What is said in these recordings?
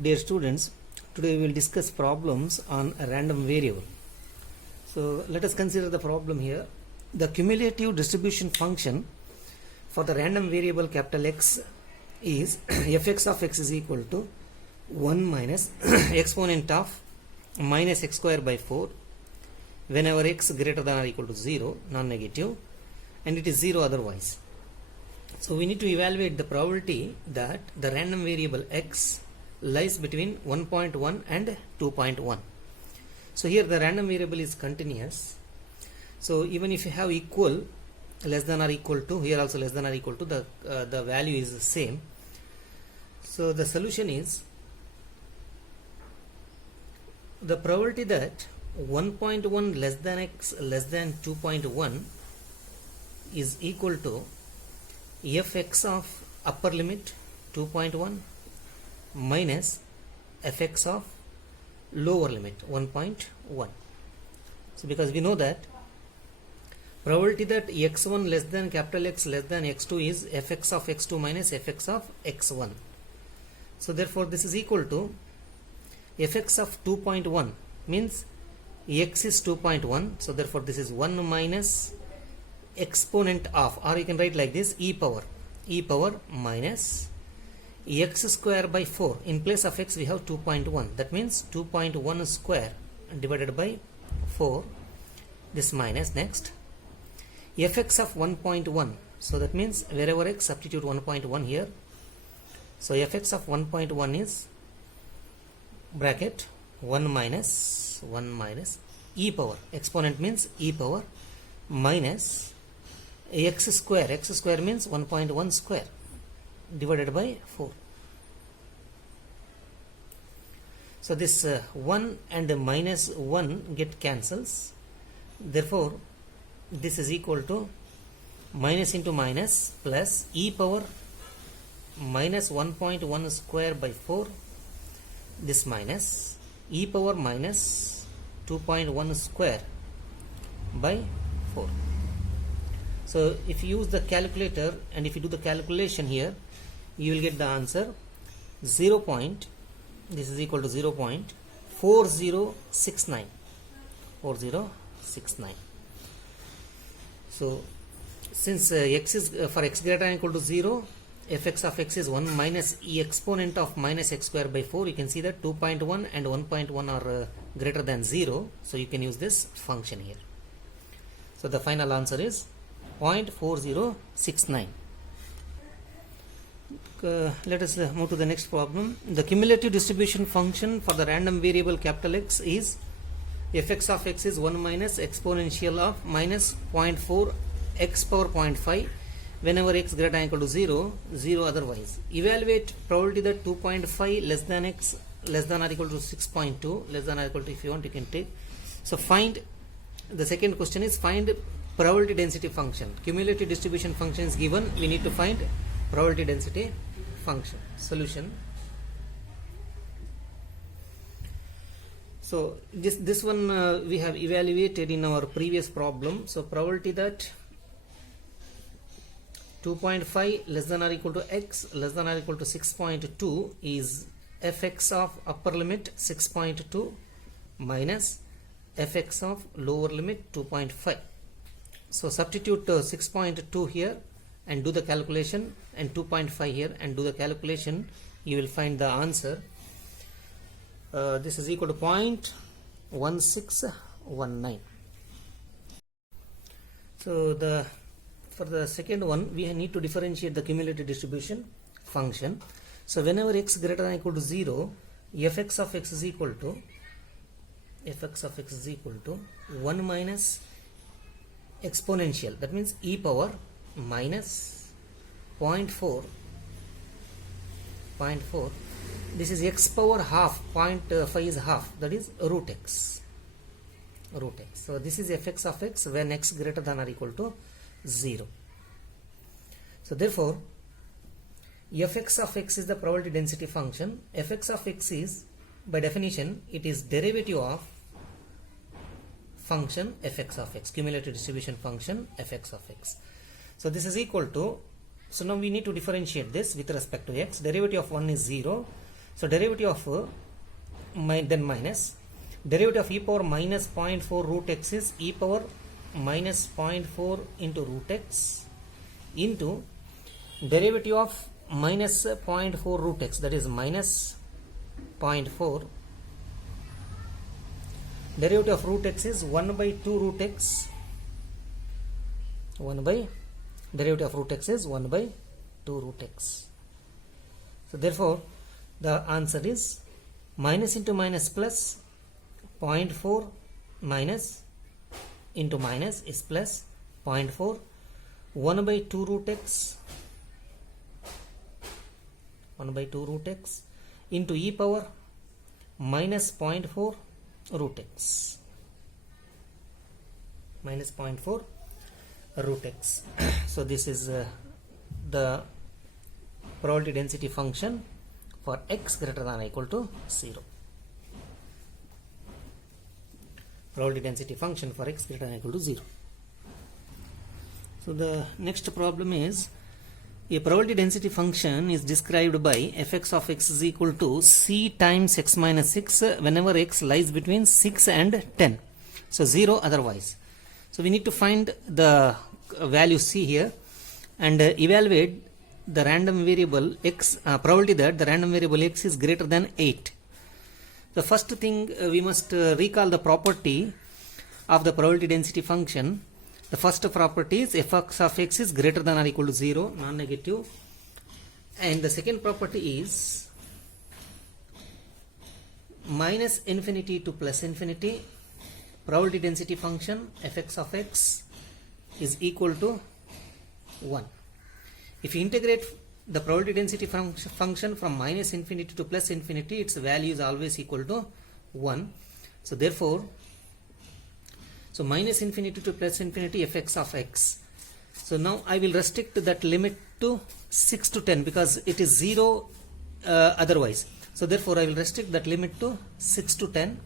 Dear students, today we will discuss problems on a random variable. So let us consider the problem here. The cumulative distribution function for the random variable capital X is fx of x is equal to 1 minus exponent of minus x square by 4 whenever x greater than or equal to 0, non-negative, and it is 0 otherwise. So we need to evaluate the probability that the random variable x lies between 1.1 and 2.1. So here the random variable is continuous. So even if you have equal, less than or equal to, here also less than or equal to, the value is the same. So the solution is the probability that 1.1 less than x less than 2.1 is equal to fx of upper limit 2.1 minus fx of lower limit 1.1. So because we know that probability that x1 less than capital X less than x2 is fx of x2 minus fx of x1. So therefore this is equal to fx of 2.1 means x is 2.1, so therefore this is 1 minus exponent of, or you can write like this, e power minus x square by 4. In place of x we have 2.1, that means 2.1 square divided by 4, this minus, next fx of 1.1, so that means wherever x substitute 1.1 here. So fx of 1.1 is bracket 1 minus e power, exponent means e power, minus x square means 1.1 square divided by 4. So this 1 and minus 1 get cancels, therefore this is equal to minus into minus plus e power minus 1.1 square by 4, this minus e power minus 2.1 square by 4. So if you use the calculator and if you do the calculation here, you will get the answer 0. This is equal to 0.4069. So since x is for x greater than or equal to 0, fx of x is 1 minus e exponent of minus x square by 4. You can see that 2.1 and 1.1 are greater than 0, so you can use this function here. So the final answer is 0.4069. Let us move to the next problem. The cumulative distribution function for the random variable capital X is fx of x is 1 minus exponential of minus 0.4 x power 0.5 whenever x greater than or equal to 0, 0 otherwise. Evaluate probability that 2.5 less than x less than or equal to 6.2, less than or equal to, if you want you can take. So find, the second question is find probability density function. Cumulative distribution function is given, we need to find probability density function. Solution. So this one we have evaluated in our previous problem. So probability that 2.5 less than or equal to x less than or equal to 6.2 is fx of upper limit 6.2 minus fx of lower limit 2.5. So substitute 6.2 here and do the calculation, and 2.5 here and do the calculation, you will find the answer. This is equal to 0.1619. So for the second one we need to differentiate the cumulative distribution function. So whenever x greater than or equal to 0, fx of x is equal to 1 minus exponential, that means e power minus 0.4. This is x power half, 0.5 is half, that is root x. So this is fx of x when x greater than or equal to 0. So therefore fx of x is the probability density function. Fx of x is, by definition, it is derivative of function fx of x, cumulative distribution function fx of x. So this is equal to, so now we need to differentiate this with respect to x. Derivative of 1 is 0. So derivative of then minus derivative of e power minus 0.4 root x is e power minus 0.4 into root x into derivative of minus 0.4 root x, that is minus 0.4. Derivative of root x is 1 by 2 root x. 1 by derivative of root x is 1 by 2 root x. So therefore the answer is minus into minus plus, 0.4 minus into minus is plus 0.4, 1 by 2 root x, 1 by 2 root x into e power minus 0.4 root x, minus 0.4 root x. So this is the probability density function for x greater than or equal to 0. Probability density function for x greater than or equal to 0. So the next problem is, a probability density function is described by fx of x is equal to c times x minus 6 whenever x lies between 6 and 10. So 0 otherwise. So we need to find the value c here and evaluate the random variable x, probability that the random variable x is greater than 8. The first thing we must recall the property of the probability density function. The first property is fx of x is greater than or equal to 0, non-negative. And the second property is minus infinity to plus infinity, probability density function fx of x is equal to 1. If you integrate the probability density function from minus infinity to plus infinity, its value is always equal to 1. So therefore, so minus infinity to plus infinity fx of x. So now I will restrict that limit to 6 to 10 because it is 0 otherwise. So therefore I will restrict that limit to 6 to 10.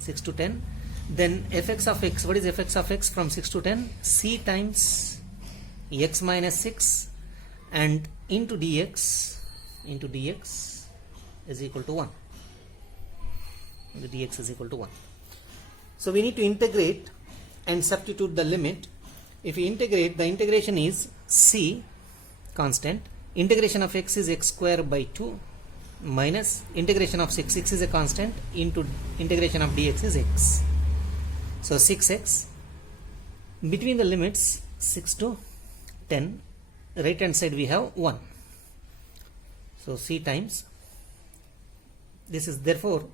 6 to 10. Then fx of x, what is fx of x from 6 to 10? C times x minus 6 and into dx is equal to 1. The dx is equal to 1. So we need to integrate and substitute the limit. If we integrate, the integration is c constant, integration of x is x square by 2 minus integration of 6 is a constant, into integration of dx is x. So 6x, between the limits 6 to 10, right hand side we have 1. So c times, this is, therefore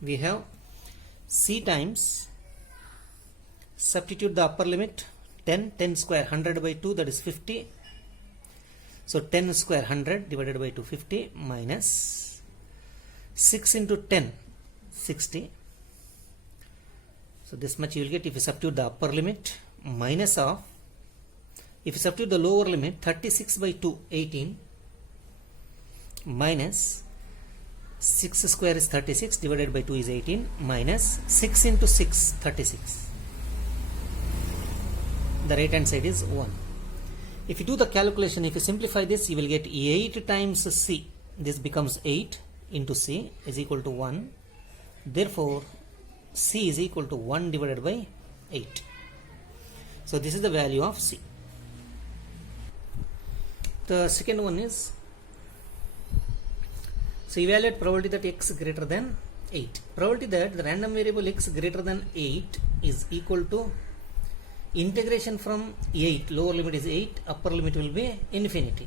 we have c times, substitute the upper limit 10 square 100 by 2, that is 50. So 10 square 100 divided by 250 minus 6 into 10 60. So this much you will get if you substitute the upper limit, minus of, if you substitute the lower limit 36 by 2 18 minus 6 square is 36 divided by 2 is 18 minus 6 into 6 36. The right hand side is 1. If you do the calculation, if you simplify this, you will get 8 times c. This becomes 8 into c is equal to 1. Therefore c is equal to 1 divided by 8. So this is the value of c. The second one is, so evaluate probability that x greater than 8. Probability that the random variable x greater than 8 is equal to integration from 8, lower limit is 8, upper limit will be infinity.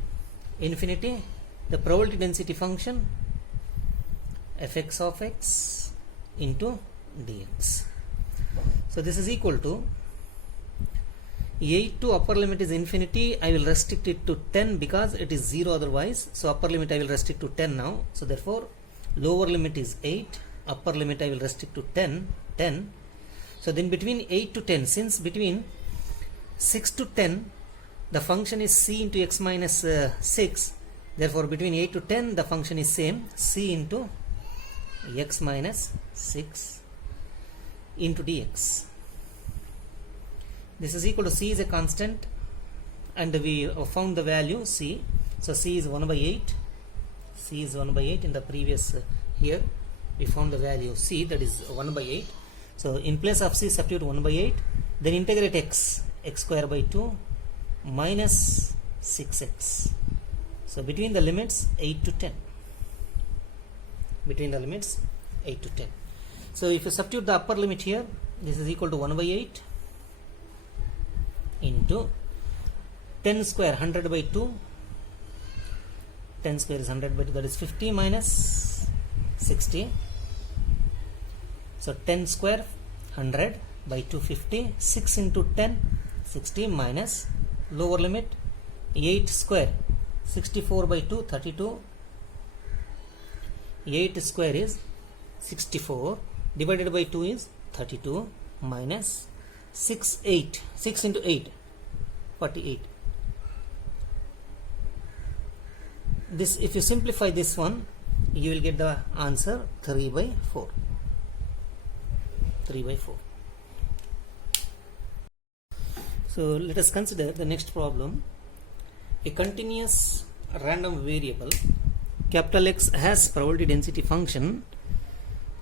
Infinity, the probability density function fx of x into dx. So this is equal to 8 to upper limit is infinity. I will restrict it to 10 because it is 0 otherwise. So upper limit I will restrict to 10 now. So therefore lower limit is 8, upper limit I will restrict to 10. So then between 8 to 10, since between 6 to 10 the function is c into x minus 6, therefore between 8 to 10 the function is same, c into x minus 6 into dx. This is equal to, c is a constant and we found the value c. So c is 1 by 8, C is 1 by 8 in the previous here we found the value C, that is 1 by 8. So in place of C substitute 1 by 8, then integrate x square by 2 minus 6x. So between the limits 8 to 10. Between the limits 8 to 10. So if you substitute the upper limit here, this is equal to 1 by 8 into 10 square 100 by 2. 10 square is 100 by 2, that is 50 minus 60. So 10 square 100 by 250. 6 into 10 60 minus lower limit 8 square 64 by 2 32. 8 square is 64 divided by 2 is 32 minus 6 into 8 48. This, if you simplify this one, you will get the answer 3 by 4. 3 by 4. So let us consider the next problem. A continuous random variable capital X has probability density function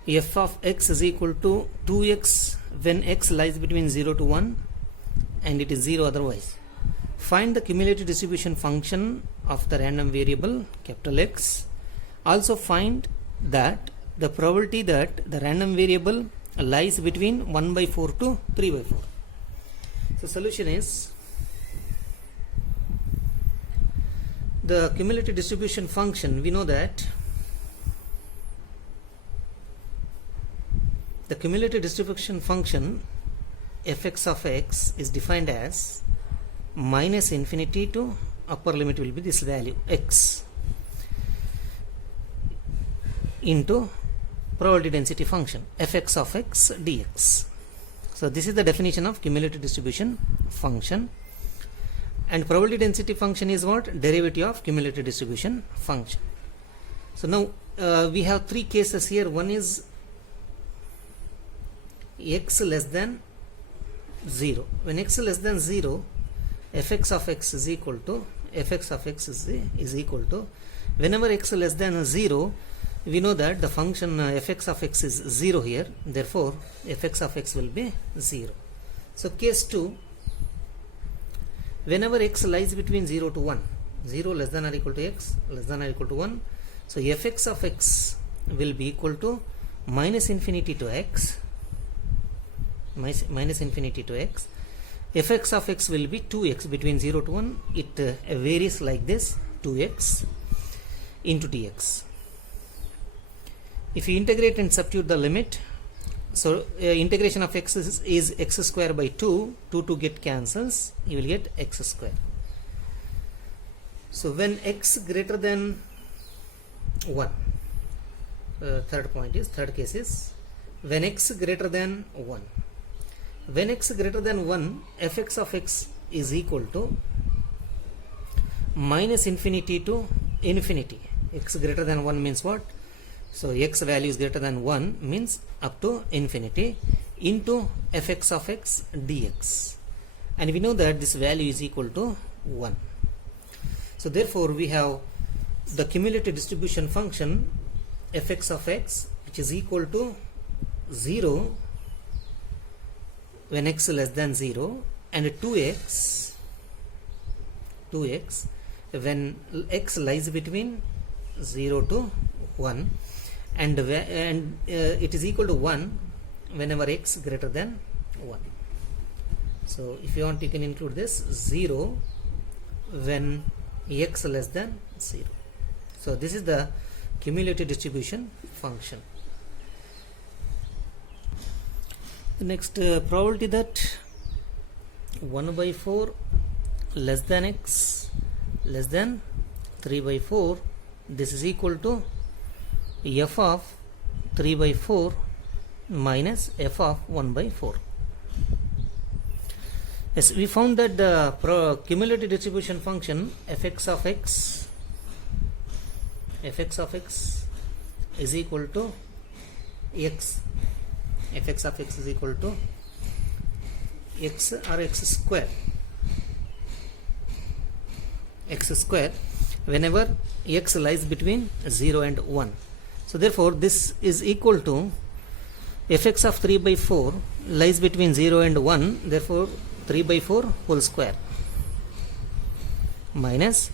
f of x is equal to 2x when x lies between 0 to 1 and it is 0 otherwise. Find the cumulative distribution function of the random variable capital X. Also find that the probability that the random variable lies between 1 by 4 to 3 by 4. So solution is the cumulative distribution function. We know that the cumulative distribution function fx of x is defined as minus infinity to upper limit will be this value x into probability density function fx of x dx. So this is the definition of cumulative distribution function, and probability density function is what? Derivative of cumulative distribution function. So now we have three cases here. One is x less than 0. When x less than 0, fx of x is equal to is equal to whenever x less than 0, we know that the function fx of x is 0 here, therefore fx of x will be 0. So case 2, whenever x lies between 0 to 1, 0 less than or equal to x, less than or equal to 1, so fx of x will be equal to minus infinity to x, minus infinity to x. Fx of x will be 2x between 0 to 1. It varies like this, 2x into dx. If you integrate and substitute the limit, so integration of x is x square by 2, 2 get cancels, you will get x square. So when x greater than 1, third case is when x greater than 1. When x greater than 1, fx of x is equal to minus infinity to infinity. X greater than 1 means what? So x value is greater than 1 means up to infinity into fx of x dx. And we know that this value is equal to 1. So therefore we have the cumulative distribution function fx of x, which is equal to 0 when x less than 0, and 2x when x lies between 0 to 1, and it is equal to 1 whenever x greater than 1. So if you want, you can include this 0 when x less than 0. So this is the cumulative distribution function. The next probability that 1 by 4 less than x less than 3 by 4, this is equal to f of 3 by 4 minus f of 1 by 4. Yes, we found that the cumulative distribution function fx of x is equal to x. Fx of x is equal to x or x square. whenever x lies between 0 and 1. So therefore this is equal to fx of 3 by 4 lies between 0 and 1, therefore 3 by 4 whole square, minus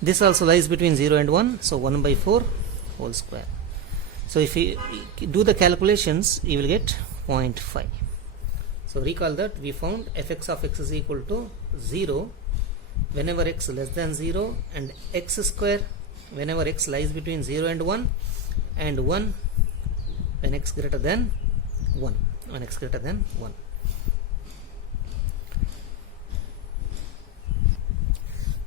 this also lies between 0 and 1, so 1 by 4 whole square. So if you do the calculations, you will get 0.5. So recall that we found fx of x is equal to 0 whenever x less than 0, and x square whenever x lies between 0 and 1, and 1 when x greater than 1, when x greater than 1.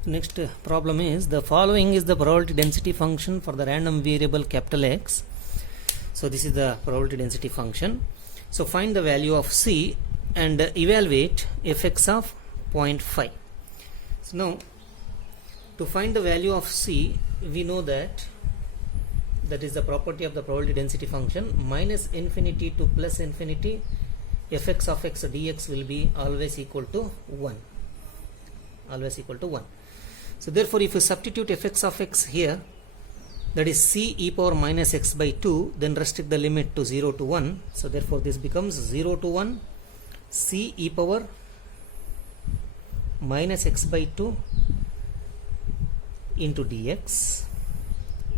Next problem is, the following is the probability density function for the random variable capital X. So this is the probability density function. So find the value of C and evaluate fx of 0.5. So now to find the value of C, we know that is the property of the probability density function, minus infinity to plus infinity, fx of x dx will be always equal to 1. Always equal to 1. So therefore if you substitute fx of x here, that is c e power minus x by 2, then restrict the limit to 0 to 1. So therefore this becomes 0 to 1 c e power minus x by 2 into dx,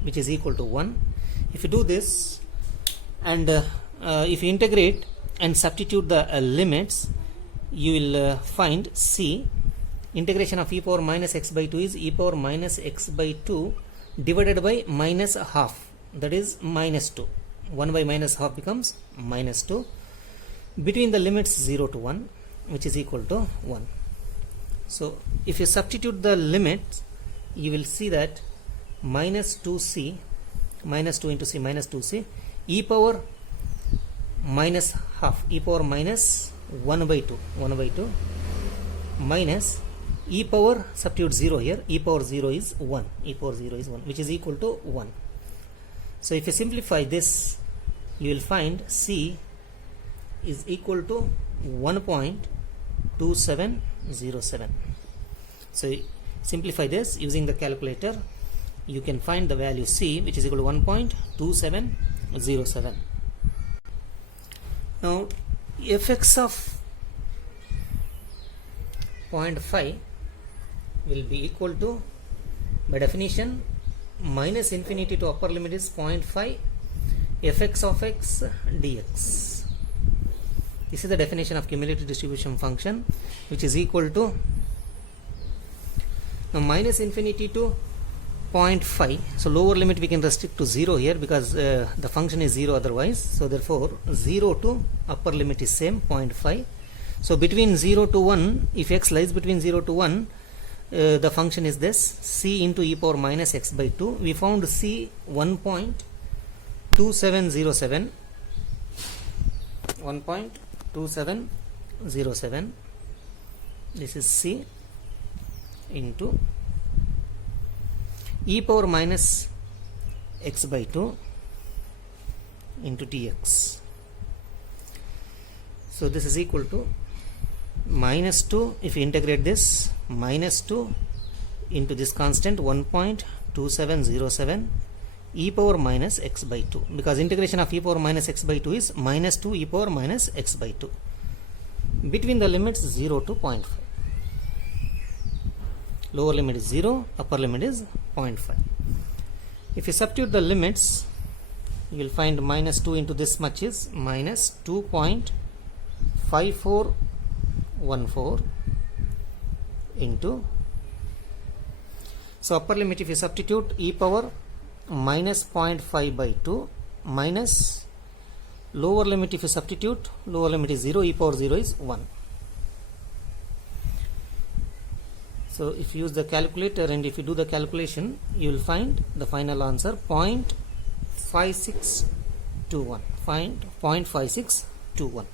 which is equal to 1. If you do this and if you integrate and substitute the limits, you will find c integration of e power minus x by 2 is e power minus x by 2 divided by minus half, that is minus 2. 1 by minus half becomes minus 2 between the limits 0 to 1, which is equal to 1. So if you substitute the limits, you will see that minus 2c, minus 2 into c, minus 2c, e power minus half, e power minus 1 by 2, 1 by 2, minus e power, substitute 0 here, e power 0 is 1, e power 0 is 1, which is equal to 1. So if you simplify this, you will find c is equal to 1.2707. So simplify this using the calculator, you can find the value c, which is equal to 1.2707. Now fx of 0.5 will be equal to, by definition, minus infinity to upper limit is 0.5 fx of x dx. This is the definition of cumulative distribution function, which is equal to, now minus infinity to 0.5, so lower limit we can restrict to 0 here because the function is 0 otherwise. So therefore 0 to upper limit is same, 0.5. So between 0 to 1, if x lies between 0 to 1, the function is this, c into e power minus x by 2. We found c 1.2707, 1.2707. This is c into e power minus x by 2 into dx. So this is equal to minus 2, if you integrate this, minus 2 into this constant 1.2707 e power minus x by 2, because integration of e power minus x by 2 is minus 2 e power minus x by 2 between the limits 0 to 0.5. Lower limit is 0, upper limit is 0.5. If you substitute the limits, you will find minus 2 into this much is minus 2.5414 into, so upper limit if you substitute e power minus 0.5 by 2 minus lower limit if you substitute, lower limit is 0, e power 0 is 1. So if you use the calculator and if you do the calculation, you will find the final answer 0.5621. Find 0.5621.